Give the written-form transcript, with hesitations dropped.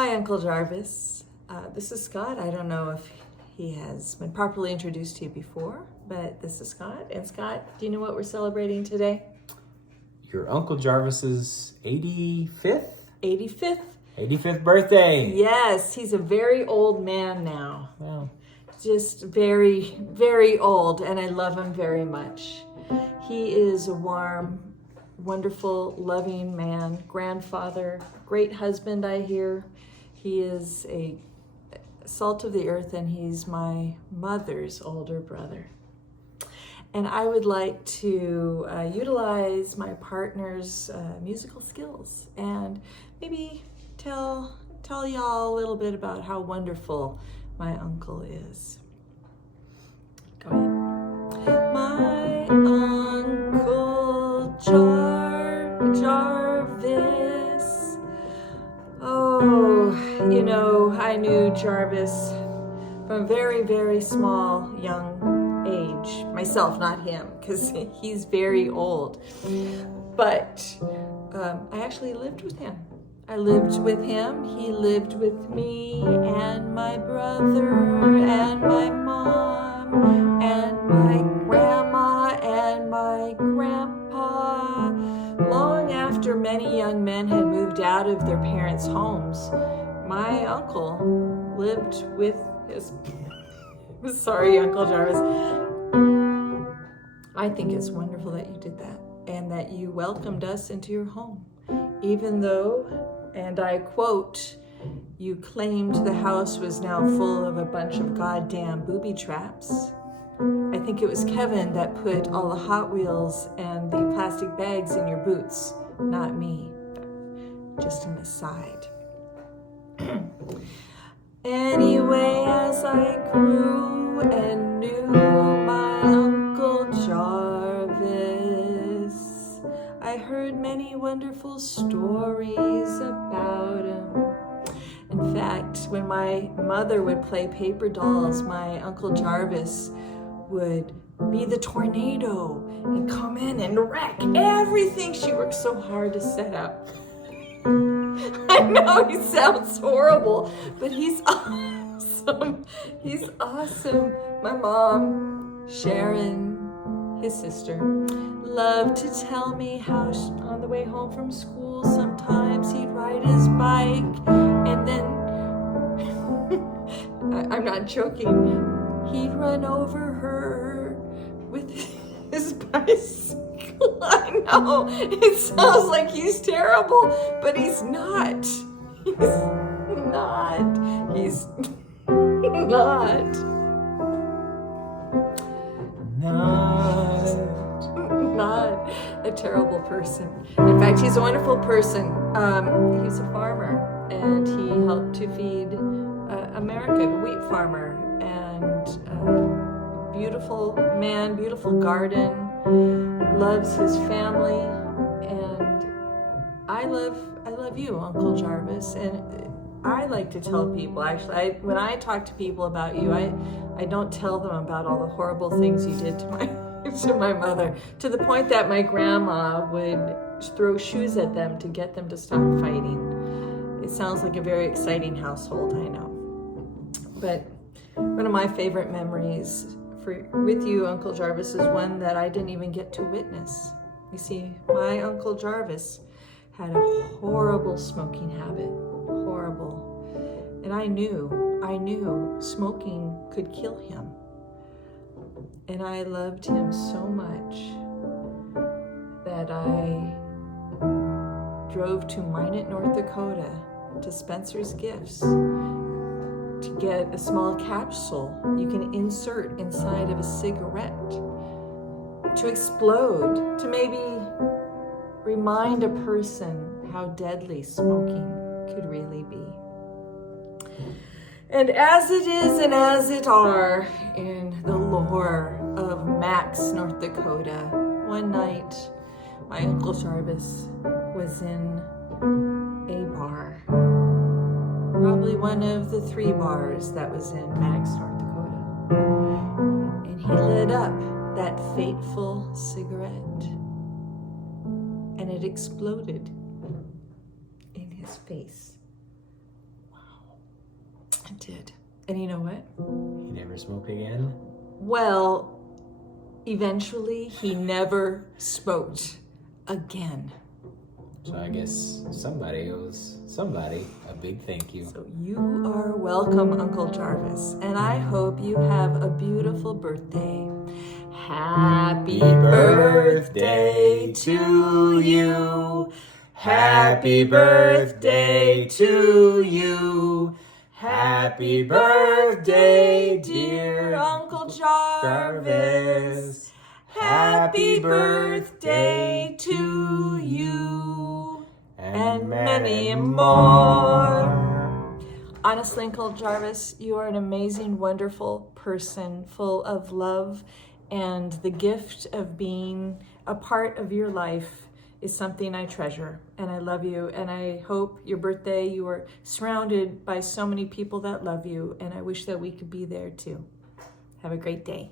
Hi, Uncle Jarvis. This is Scott. I don't know if he has been properly introduced to you before, but this is Scott. And Scott, do you know what we're celebrating today? Your Uncle Jarvis's 85th? 85th birthday. Yes, he's a very old man now. Wow. Just very, very old, and I love him very much. He is a warm, wonderful, loving man, grandfather, great husband, I hear. He is a salt of the earth, and he's my mother's older brother. And I would like to utilize my partner's musical skills and maybe tell y'all a little bit about how wonderful my uncle is. Go ahead. My Uncle Jarvis. Oh, you know, I knew Jarvis from a very, very small, young age. Myself, not him, because he's very old. But I actually lived with him. I lived with him, he lived with me, and my brother, and my mom, and my grandma, and my grandpa. Long after many young men had moved out of their parents' homes, my uncle lived with his... Sorry, Uncle Jarvis. I think it's wonderful that you did that, and that you welcomed us into your home. Even though, and I quote, you claimed the house was now full of a bunch of goddamn booby traps. I think it was Kevin that put all the Hot Wheels and the plastic bags in your boots, not me. Just an aside. Anyway, as I grew and knew my Uncle Jarvis, I heard many wonderful stories about him. In fact, when my mother would play paper dolls, my Uncle Jarvis would be the tornado and come in and wreck everything she worked so hard to set up. I know he sounds horrible, but he's awesome. He's awesome. My mom, Sharon, his sister, loved to tell me how on the way home from school sometimes he'd ride his bike and then, I'm not joking, he'd run over her with his bicycle. I know, it sounds like he's terrible, but he's not. He's not. He's not. Not a terrible person. In fact, he's a wonderful person. He's a farmer, and he helped to feed America, a wheat farmer, and beautiful man, beautiful garden, loves his family, and I love you, Uncle Jarvis. And I like to tell people, actually, when I talk to people about you, I don't tell them about all the horrible things you did to my mother, to the point that my grandma would throw shoes at them to get them to stop fighting. It sounds like a very exciting household, I know. But one of my favorite memories with you, Uncle Jarvis, is one that I didn't even get to witness. You see, my Uncle Jarvis had a horrible smoking habit, horrible. And I knew smoking could kill him. And I loved him so much that I drove to Minot, North Dakota, to Spencer's Gifts, to get a small capsule you can insert inside of a cigarette to explode, to maybe remind a person how deadly smoking could really be. And as it is and as it are in the lore of Max, North Dakota, one night my Uncle Jarvis was in a bar. Probably one of the 3 bars that was in Max, North Dakota. And he lit up that fateful cigarette, and it exploded in his face. I did. And you know what? He never smoked again? Well, eventually he never smoked again. So I guess somebody owes somebody a big thank you. So you are welcome, Uncle Jarvis, and I hope you have a beautiful birthday. Happy birthday to you. Happy birthday to you. Happy birthday, dear Uncle Jarvis. Happy birthday to you. And many more. Honestly, Uncle Jarvis, you are an amazing, wonderful person, full of love, and the gift of being a part of your life is something I treasure, and I love you, and I hope your birthday, you are surrounded by so many people that love you, and I wish that we could be there too. Have a great day.